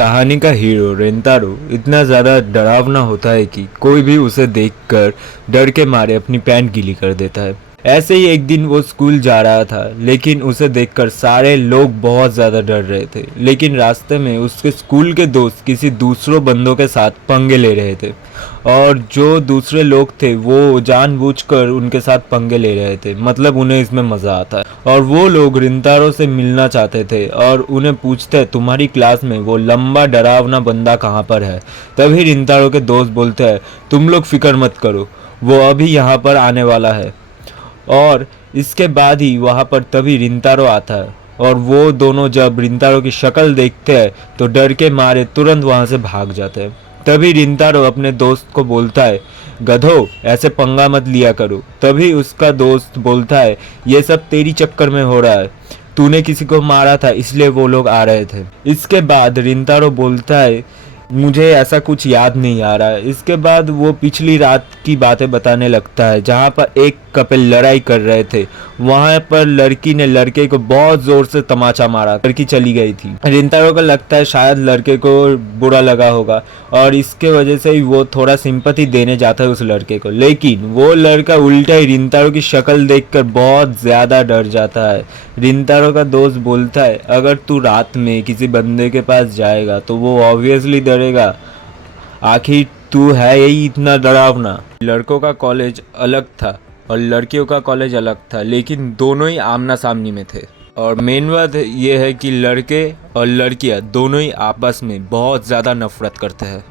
कहानी का हीरो रेंतारो इतना ज़्यादा डरावना होता है कि कोई भी उसे देखकर डर के मारे अपनी पैंट गीली कर देता है। ऐसे ही एक दिन वो स्कूल जा रहा था, लेकिन उसे देखकर सारे लोग बहुत ज़्यादा डर रहे थे। लेकिन रास्ते में उसके स्कूल के दोस्त किसी दूसरों बंदों के साथ पंगे ले रहे थे, और जो दूसरे लोग थे वो जानबूझकर उनके साथ पंगे ले रहे थे, मतलब उन्हें इसमें मज़ा आता है। और वो लोग रिंतारो से मिलना चाहते थे और उन्हें पूछते तुम्हारी क्लास में वो लंबा डरावना बंदा कहाँ पर है। तभी रिंतारो के दोस्त बोलते हैं तुम लोग फिक्र मत करो, वो अभी यहाँ पर आने वाला है। और इसके बाद ही वहाँ पर तभी रिंतारो आता है, और वो दोनों जब रिंतारो की शक्ल देखते हैं तो डर के मारे तुरंत वहाँ से भाग जाते हैं। तभी रिंतारो अपने दोस्त को बोलता है गधो ऐसे पंगा मत लिया करो। तभी उसका दोस्त बोलता है ये सब तेरी चक्कर में हो रहा है, तूने किसी को मारा था इसलिए वो लोग आ रहे थे। इसके बाद रिंतारो बोलता है मुझे ऐसा कुछ याद नहीं आ रहा है। इसके बाद वो पिछली रात की बातें बताने लगता है, जहाँ पर एक कपल लड़ाई कर रहे थे। वहाँ पर लड़की ने लड़के को बहुत जोर से तमाचा मारा, लड़की चली गई थी। रिंतारो को लगता है शायद लड़के को बुरा लगा होगा, और इसके वजह से ही वो थोड़ा सिंपैथी देने जाता है उस लड़के को। लेकिन वो लड़का उल्टा ही रिंतारो की शक्ल देखकर बहुत ज़्यादा डर जाता है। रिंतारो का दोस्त बोलता है अगर तू रात में किसी बंदे के पास जाएगा तो वो ऑब्वियसली डरेगा, आखिर तू है यही इतना डरावना। लड़कों का कॉलेज अलग था और लड़कियों का कॉलेज अलग था, लेकिन दोनों ही आमना सामनी में थे। और मेन बात ये है कि लड़के और लड़कियां दोनों ही आपस में बहुत ज़्यादा नफरत करते हैं।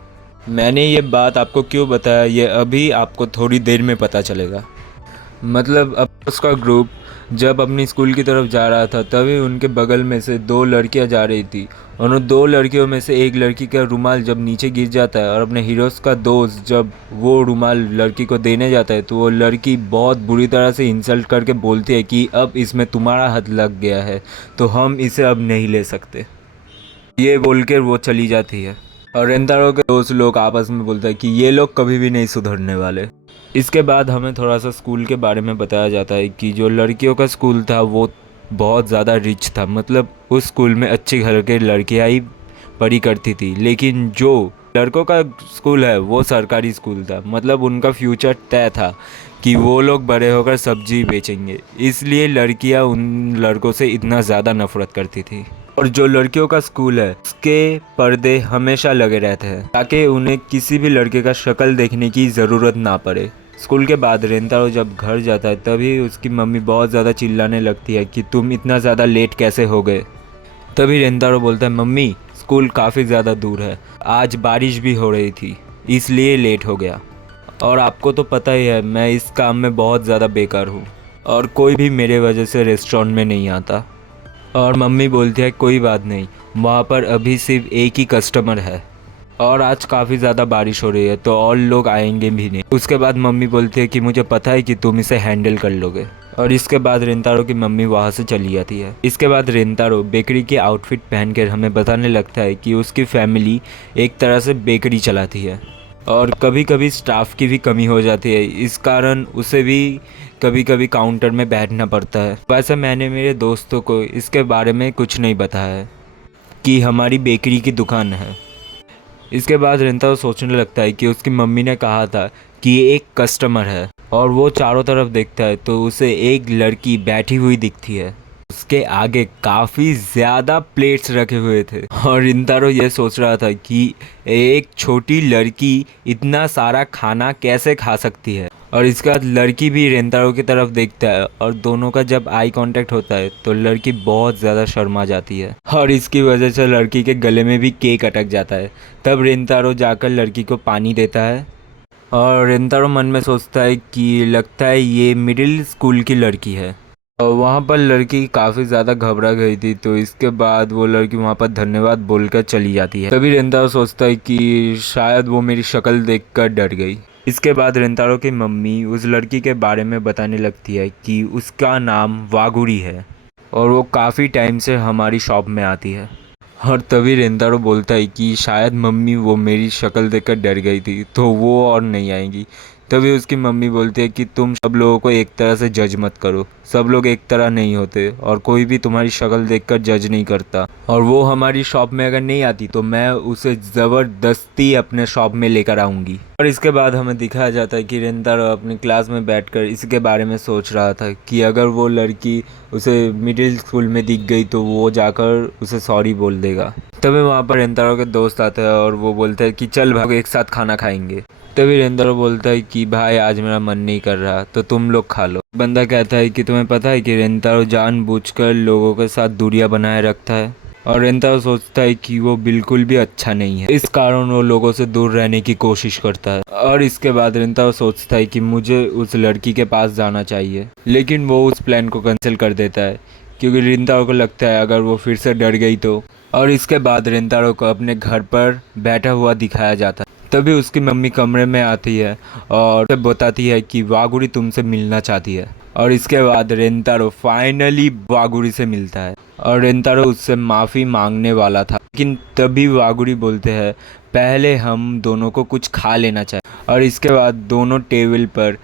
मैंने ये बात आपको क्यों बताया ये अभी आपको थोड़ी देर में पता चलेगा। मतलब अब उसका ग्रुप जब अपनी स्कूल की तरफ जा रहा था, तभी उनके बगल में से दो लड़कियां जा रही थी, और उन दो लड़कियों में से एक लड़की का रुमाल जब नीचे गिर जाता है और अपने हीरोज़ का दोस्त जब वो रुमाल लड़की को देने जाता है, तो वो लड़की बहुत बुरी तरह से इंसल्ट करके बोलती है कि अब इसमें तुम्हारा हाथ लग गया है तो हम इसे अब नहीं ले सकते। ये बोलकर वो चली जाती है, और रेंतारो के दोस्त लोग आपस में बोलते हैं कि ये लोग कभी भी नहीं सुधरने वाले। इसके बाद हमें थोड़ा सा स्कूल के बारे में बताया जाता है कि जो लड़कियों का स्कूल था वो बहुत ज़्यादा रिच था, मतलब उस स्कूल में अच्छे घर के लड़कियाँ ही पढ़ी करती थी। लेकिन जो लड़कों का स्कूल है वो सरकारी स्कूल था, मतलब उनका फ्यूचर तय था कि वो लोग बड़े होकर सब्जी बेचेंगे, इसलिए लड़कियाँ उन लड़कों से इतना ज़्यादा नफरत करती थी। और जो लड़कियों का स्कूल है उसके पर्दे हमेशा लगे रहते हैं ताकि उन्हें किसी भी लड़के का शक्ल देखने की ज़रूरत ना पड़े। स्कूल के बाद रेंतारो जब घर जाता है तभी उसकी मम्मी बहुत ज़्यादा चिल्लाने लगती है कि तुम इतना ज़्यादा लेट कैसे हो गए। तभी रेंतारो बोलता है मम्मी स्कूल काफ़ी ज़्यादा दूर है, आज बारिश भी हो रही थी इसलिए लेट हो गया, और आपको तो पता ही है मैं इस काम में बहुत ज़्यादा बेकार हूँ और कोई भी मेरे वजह से रेस्टोरेंट में नहीं आता। और मम्मी बोलती है कोई बात नहीं, वहाँ पर अभी सिर्फ एक ही कस्टमर है और आज काफ़ी ज़्यादा बारिश हो रही है तो और लोग आएंगे भी नहीं। उसके बाद मम्मी बोलती है कि मुझे पता है कि तुम इसे हैंडल कर लोगे, और इसके बाद रेंतारो की मम्मी वहाँ से चली जाती है। इसके बाद रेंतारो बेकरी की आउटफिट पहनकर हमें बताने लगता है कि उसकी फैमिली एक तरह से बेकरी चलाती है और कभी कभी स्टाफ की भी कमी हो जाती है, इस कारण उसे भी कभी कभी काउंटर में बैठना पड़ता है। वैसे मैंने मेरे दोस्तों को इसके बारे में कुछ नहीं बताया है कि हमारी बेकरी की दुकान है। इसके बाद रेंतारो सोचने लगता है कि उसकी मम्मी ने कहा था कि ये एक कस्टमर है, और वो चारों तरफ देखता है तो उसे एक लड़की बैठी हुई दिखती है। उसके आगे काफ़ी ज़्यादा प्लेट्स रखे हुए थे, और रेंतारो ये सोच रहा था कि एक छोटी लड़की इतना सारा खाना कैसे खा सकती है। और इसके बाद लड़की भी रेंतारो की तरफ देखता है, और दोनों का जब आई कांटेक्ट होता है तो लड़की बहुत ज़्यादा शर्मा जाती है, और इसकी वजह से लड़की के गले में भी केक अटक जाता है। तब रेंतारो जाकर लड़की को पानी देता है, और रेंतारो मन में सोचता है कि लगता है ये मिडिल स्कूल की लड़की है। और वहाँ पर लड़की काफ़ी ज़्यादा घबरा गई थी, तो इसके बाद वो लड़की वहाँ पर धन्यवाद बोलकर चली जाती है। तभी रेंतारो सोचता है कि शायद वो मेरी शक्ल देखकर डर गई। इसके बाद रेंतारो की मम्मी उस लड़की के बारे में बताने लगती है कि उसका नाम वागुरी है और वो काफ़ी टाइम से हमारी शॉप में आती है। और तभी रेंतारो बोलता है कि शायद मम्मी वो मेरी शक्ल देखकर डर गई थी तो वो और नहीं आएंगी, तभी उसकी मम्मी बोलती है कि तुम सब लोगों को एक तरह से जज मत करो, सब लोग एक तरह नहीं होते और कोई भी तुम्हारी शक्ल देखकर जज नहीं करता। और वो हमारी शॉप में अगर नहीं आती तो मैं उसे ज़बरदस्ती अपने शॉप में लेकर आऊँगी। और इसके बाद हमें दिखाया जाता है कि रेंतारो अपनी क्लास में बैठकर इसके बारे में सोच रहा था कि अगर वो लड़की उसे मिडिल स्कूल में दिख गई तो वो जाकर उसे सॉरी बोल देगा। तभी वहाँ पर रेंतारो के दोस्त आते हैं और वो बोलते हैं कि चल भाग एक साथ खाना खाएंगे। तभी रेंतारो बोलता है कि भाई आज मेरा मन नहीं कर रहा तो तुम लोग खा लो। बंदा कहता है कि तुम्हें पता है कि रेंतारो जानबूझकर लोगों के साथ दूरियां बनाए रखता है। और रेंतारो सोचता है कि वो बिल्कुल भी अच्छा नहीं है, इस कारण वो लोगों से दूर रहने की कोशिश करता है। और इसके बाद रेंतारो सोचता है कि मुझे उस लड़की के पास जाना चाहिए, लेकिन वो उस प्लान को कैंसिल कर देता है क्योंकि रेंतारो को लगता है अगर वो फिर से डर गई तो। और इसके बाद रेंतारो को अपने घर पर बैठा हुआ दिखाया जाता है। तभी उसकी मम्मी कमरे में आती है और उसे बताती है कि वागुरी तुमसे मिलना चाहती है। और इसके बाद रेंतारो फाइनली वागुरी से मिलता है और रेंतारो उससे माफ़ी मांगने वाला था, लेकिन तभी वागुरी बोलते हैं पहले हम दोनों को कुछ खा लेना चाहिए। और इसके बाद दोनों टेबल पर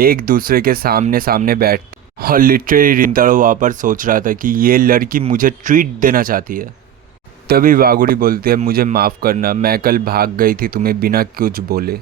एक दूसरे के सामने सामने बैठ और लिटरली रेंतारो वहाँ पर सोच रहा था कि ये लड़की मुझे ट्रीट देना चाहती है। तभी वागुरी बोलती है मुझे माफ़ करना, मैं कल भाग गई थी तुम्हें बिना कुछ बोले,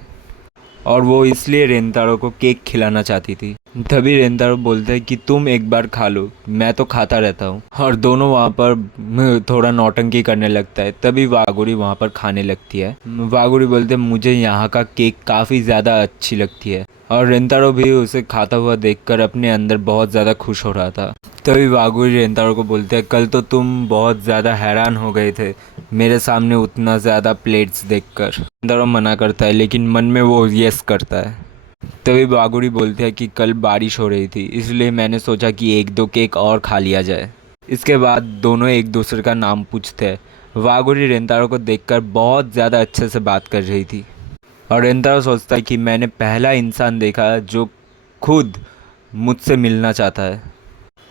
और वो इसलिए रेंतारो को केक खिलाना चाहती थी। तभी रेंतारो बोलते हैं कि तुम एक बार खा लो, मैं तो खाता रहता हूँ। और दोनों वहाँ पर थोड़ा नौटंकी करने लगता है। तभी वागुरी वहाँ पर खाने लगती है। वागुरी बोलते हैं मुझे यहाँ का केक काफ़ी ज़्यादा अच्छी लगती है। और रेंतारो भी उसे खाता हुआ देखकर अपने अंदर बहुत ज़्यादा खुश हो रहा था। तभी वागुरी रेंतारो को बोलते हैं कल तो तुम बहुत ज़्यादा हैरान हो गए थे मेरे सामने उतना ज़्यादा प्लेट्स देखकर। रेंतारो मना करता है लेकिन मन में वो यस करता है। तभी वागुरी बोलते हैं कि कल बारिश हो रही थी इसलिए मैंने सोचा कि एक दो केक और खा लिया जाए। इसके बाद दोनों एक दूसरे का नाम पूछते हैं। वागुरी रेंतारो को देखकर बहुत ज़्यादा अच्छे से बात कर रही थी और रेंतारो सोचता है कि मैंने पहला इंसान देखा जो खुद मुझसे मिलना चाहता है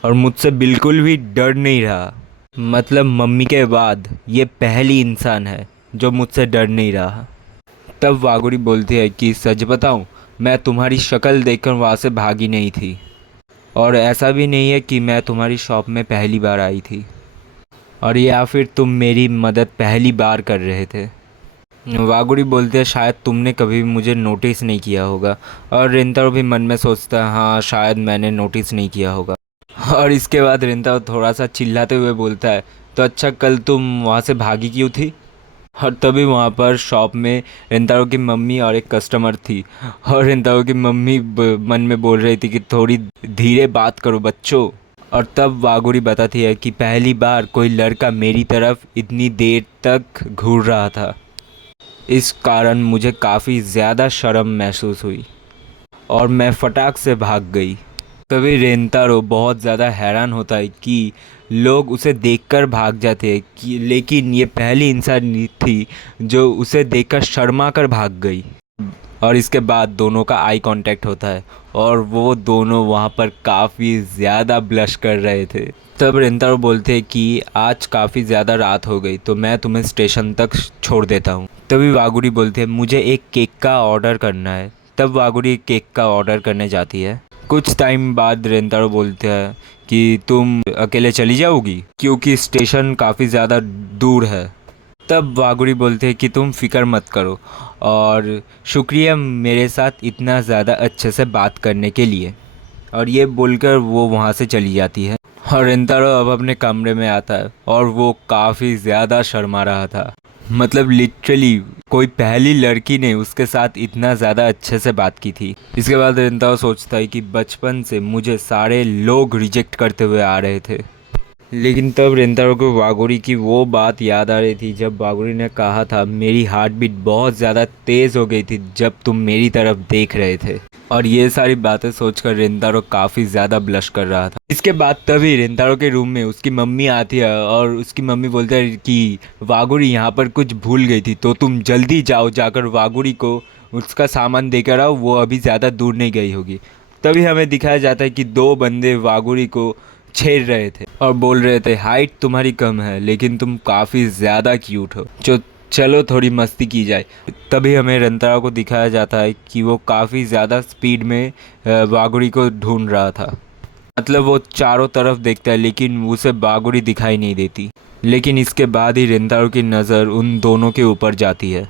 और मुझसे बिल्कुल भी डर नहीं रहा। मतलब मम्मी के बाद ये पहली इंसान है जो मुझसे डर नहीं रहा। तब वागुरी बोलती है कि सच बताऊं, मैं तुम्हारी शक्ल देखकर वहाँ से भागी नहीं थी और ऐसा भी नहीं है कि मैं तुम्हारी शॉप में पहली बार आई थी और या फिर तुम मेरी मदद पहली बार कर रहे थे। वागुरी बोलते हैं शायद तुमने कभी भी मुझे नोटिस नहीं किया होगा। और रेंतारो भी मन में सोचता है हाँ शायद मैंने नोटिस नहीं किया होगा। और इसके बाद रेंतारो थोड़ा सा चिल्लाते हुए बोलता है तो अच्छा कल तुम वहाँ से भागी क्यों थी। और तभी वहाँ पर शॉप में रेंतारो की मम्मी और एक कस्टमर थी और रेंतारो की मम्मी मन में बोल रही थी कि थोड़ी धीरे बात करो बच्चों। और तब वागुरी बताती है कि पहली बार कोई लड़का मेरी तरफ इतनी देर तक घूर रहा था, इस कारण मुझे काफ़ी ज़्यादा शर्म महसूस हुई और मैं फटाक से भाग गई। तभी रेंतारो बहुत ज़्यादा हैरान होता है कि लोग उसे देखकर भाग जाते हैं कि लेकिन ये पहली इंसान थी जो उसे देखकर शर्मा कर भाग गई। और इसके बाद दोनों का आई कांटेक्ट होता है और वो दोनों वहाँ पर काफ़ी ज़्यादा ब्लश कर रहे थे। तब रेंतारो बोलते हैं कि आज काफ़ी ज़्यादा रात हो गई तो मैं तुम्हें स्टेशन तक छोड़ देता हूँ। तभी वागुरी बोलते हैं मुझे एक केक का ऑर्डर करना है। तब वागुरी केक का ऑर्डर करने जाती है। कुछ टाइम बाद रेंतारो बोलते हैं कि तुम अकेले चली जाओगी क्योंकि स्टेशन काफ़ी ज़्यादा दूर है। तब वागुरी बोलते हैं कि तुम फिक्र मत करो और शुक्रिया मेरे साथ इतना ज़्यादा अच्छे से बात करने के लिए। और ये बोलकर वो वहाँ से चली जाती है और रेंतारो अब अपने कमरे में आता है और वो काफ़ी ज़्यादा शर्मा रहा था। मतलब लिटरली कोई पहली लड़की ने उसके साथ इतना ज़्यादा अच्छे से बात की थी। इसके बाद रेंतारो सोचता है कि बचपन से मुझे सारे लोग रिजेक्ट करते हुए आ रहे थे, लेकिन तब रेंतारो को वागुरी की वो बात याद आ रही थी जब वागुरी ने कहा था मेरी हार्ट बीट बहुत ज़्यादा तेज़ हो गई थी जब तुम मेरी तरफ देख रहे थे। और ये सारी बातें सोचकर रेंतारो काफ़ी ज़्यादा ब्लश कर रहा था। इसके बाद तभी रेंतारो के रूम में उसकी मम्मी आती है और उसकी मम्मी बोलती है कि वागुरी यहाँ पर कुछ भूल गई थी तो तुम जल्दी जाओ, जाकर वागुरी को उसका सामान देकर आओ, वो अभी ज़्यादा दूर नहीं गई होगी। तभी हमें दिखाया जाता है कि दो बंदे वागुरी को छेड़ रहे थे और बोल रहे थे हाइट तुम्हारी कम है लेकिन तुम काफ़ी ज़्यादा क्यूट हो, जो चलो थोड़ी मस्ती की जाए। तभी हमें रेंतारो को दिखाया जाता है कि वो काफ़ी ज़्यादा स्पीड में बागुड़ी को ढूंढ रहा था। मतलब वो चारों तरफ देखता है लेकिन उसे बागुड़ी दिखाई नहीं देती। लेकिन इसके बाद ही रेंतारो की नज़र उन दोनों के ऊपर जाती है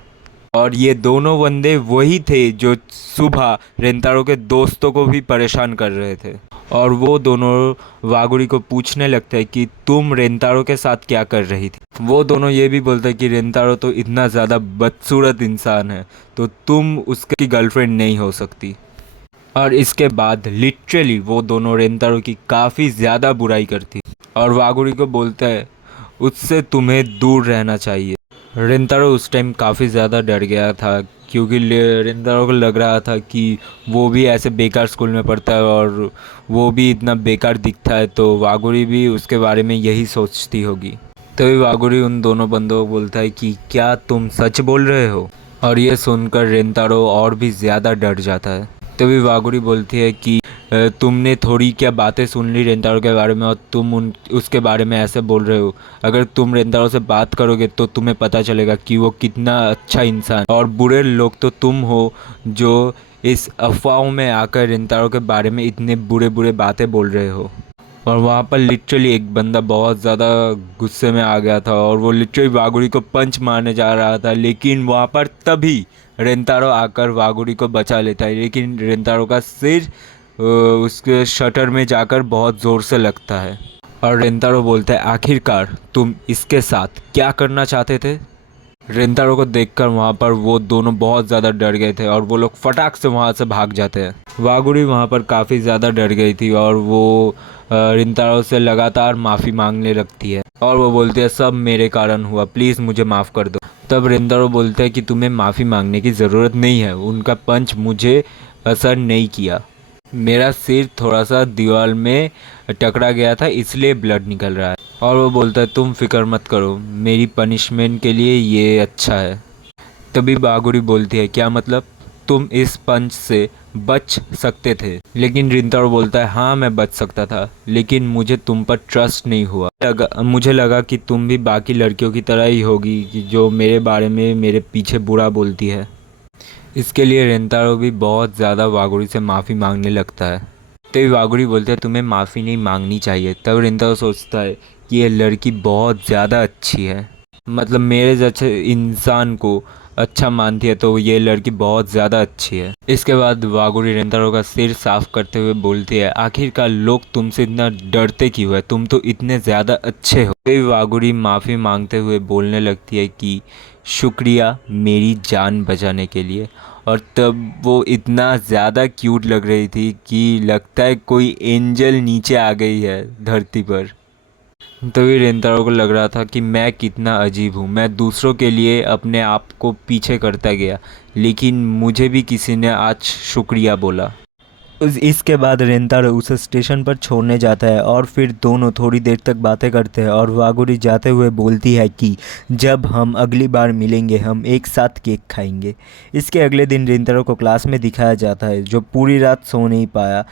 और ये दोनों बंदे वही थे जो सुबह रेंतारो के दोस्तों को भी परेशान कर रहे थे। और वो दोनों वागुड़ी को पूछने लगते हैं कि तुम रेंतारो के साथ क्या कर रही थी। वो दोनों ये भी बोलते हैं कि रेंतारो तो इतना ज़्यादा बदसूरत इंसान है तो तुम उसकी गर्लफ्रेंड नहीं हो सकती। और इसके बाद लिटरली वो दोनों रेंतारो की काफ़ी ज़्यादा बुराई करती और वागुड़ी को बोलता है उससे तुम्हें दूर रहना चाहिए। रेंतारो उस टाइम काफ़ी ज़्यादा डर गया था क्योंकि रेंतारो को लग रहा था कि वो भी ऐसे बेकार स्कूल में पढ़ता है और वो भी इतना बेकार दिखता है तो वागुड़ी भी उसके बारे में यही सोचती होगी। तभी वागुड़ी उन दोनों बंदों को बोलता है कि क्या तुम सच बोल रहे हो। और ये सुनकर रेंतारो और भी ज़्यादा डर जाता है। तभी वागुड़ी बोलती है कि तुमने थोड़ी क्या बातें सुन ली रेंतारो के बारे में और तुम उसके बारे में ऐसे बोल रहे हो। अगर तुम रेंतारो से बात करोगे तो तुम्हें पता चलेगा कि वो कितना अच्छा इंसान और बुरे लोग तो तुम हो जो इस अफवाहों में आकर रेंतारो के बारे में इतने बुरे बुरे बातें बोल रहे हो। और वहाँ पर लिटरली एक बंदा बहुत ज़्यादा गुस्से में आ गया था और वो लिटरली वागुड़ी को पंच मारने जा रहा था लेकिन वहाँ पर तभी रेंतारो आकर वागुड़ी को बचा लेता है। लेकिन रेंतारो का सिर उसके शटर में जाकर बहुत ज़ोर से लगता है और रेंतारो बोलता है आखिरकार तुम इसके साथ क्या करना चाहते थे। रेंतारो को देखकर वहाँ पर वो दोनों बहुत ज़्यादा डर गए थे और वो लोग फटाक से वहाँ से भाग जाते हैं। वागुड़ी वहाँ पर काफ़ी ज़्यादा डर गई थी और वो रेंतारो से लगातार माफ़ी मांगने लगती है और वो बोलती है सब मेरे कारण हुआ, प्लीज़ मुझे माफ़ कर दो। तब रेंतारो बोलता है कि तुम्हें माफ़ी मांगने की ज़रूरत नहीं है, उनका पंच मुझे असर नहीं किया, मेरा सिर थोड़ा सा दीवार में टकरा गया था इसलिए ब्लड निकल रहा है। और वो बोलता है तुम फिक्र मत करो, मेरी पनिशमेंट के लिए ये अच्छा है। तभी बागुड़ी बोलती है क्या मतलब, तुम इस पंच से बच सकते थे। लेकिन रेंतारो बोलता है हाँ मैं बच सकता था लेकिन मुझे तुम पर ट्रस्ट नहीं हुआ। मुझे लगा कि तुम भी बाकी लड़कियों की तरह ही होगी कि जो मेरे बारे में मेरे पीछे बुरा बोलती है। इसके लिए रेंतारो भी बहुत ज़्यादा वागुड़ी से माफ़ी मांगने लगता है। तभी वागुड़ी बोलते हैं तुम्हें माफ़ी नहीं मांगनी चाहिए। तब रेंतारो सोचता है कि ये लड़की बहुत ज़्यादा अच्छी है, मतलब मेरे जैसे इंसान को अच्छा मानती है तो ये लड़की बहुत ज़्यादा अच्छी है। इसके बाद वागुड़ी रेंतारो का सिर साफ करते हुए बोलती है आखिरकार लोग तुमसे इतना डरते क्यों है, तुम तो इतने ज़्यादा अच्छे हो। तभी वागुड़ी माफ़ी मांगते हुए बोलने लगती है कि शुक्रिया मेरी जान बचाने के लिए। और तब वो इतना ज़्यादा क्यूट लग रही थी कि लगता है कोई एंजल नीचे आ गई है धरती पर। तभी रेंतारो को लग रहा था कि मैं कितना अजीब हूँ, मैं दूसरों के लिए अपने आप को पीछे करता गया लेकिन मुझे भी किसी ने आज शुक्रिया बोला। इसके बाद रेंतारो उसे स्टेशन पर छोड़ने जाता है और फिर दोनों थोड़ी देर तक बातें करते हैं और वागुड़ी जाते हुए बोलती है कि जब हम अगली बार मिलेंगे हम एक साथ केक खाएंगे। इसके अगले दिन रेंतारो को क्लास में दिखाया जाता है जो पूरी रात सो नहीं पाया,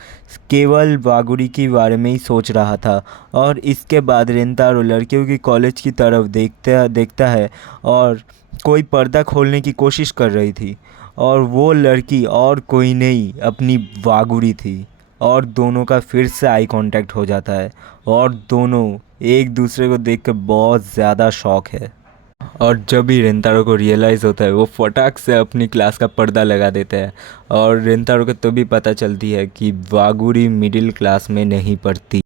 केवल वागुड़ी के बारे में ही सोच रहा था। और इसके बाद रेंतारो लड़कियों की कॉलेज की तरफ देखता है और कोई पर्दा खोलने की कोशिश कर रही थी और वो लड़की और कोई नहीं अपनी वागुड़ी थी। और दोनों का फिर से आई कांटेक्ट हो जाता है और दोनों एक दूसरे को देख कर बहुत ज़्यादा शॉक है। और जब भी रेंतारो को रियलाइज़ होता है वो फटाक से अपनी क्लास का पर्दा लगा देता है और रेंतारो को तभी पता चलती है कि वागुड़ी मिडिल क्लास में नहीं पढ़ती।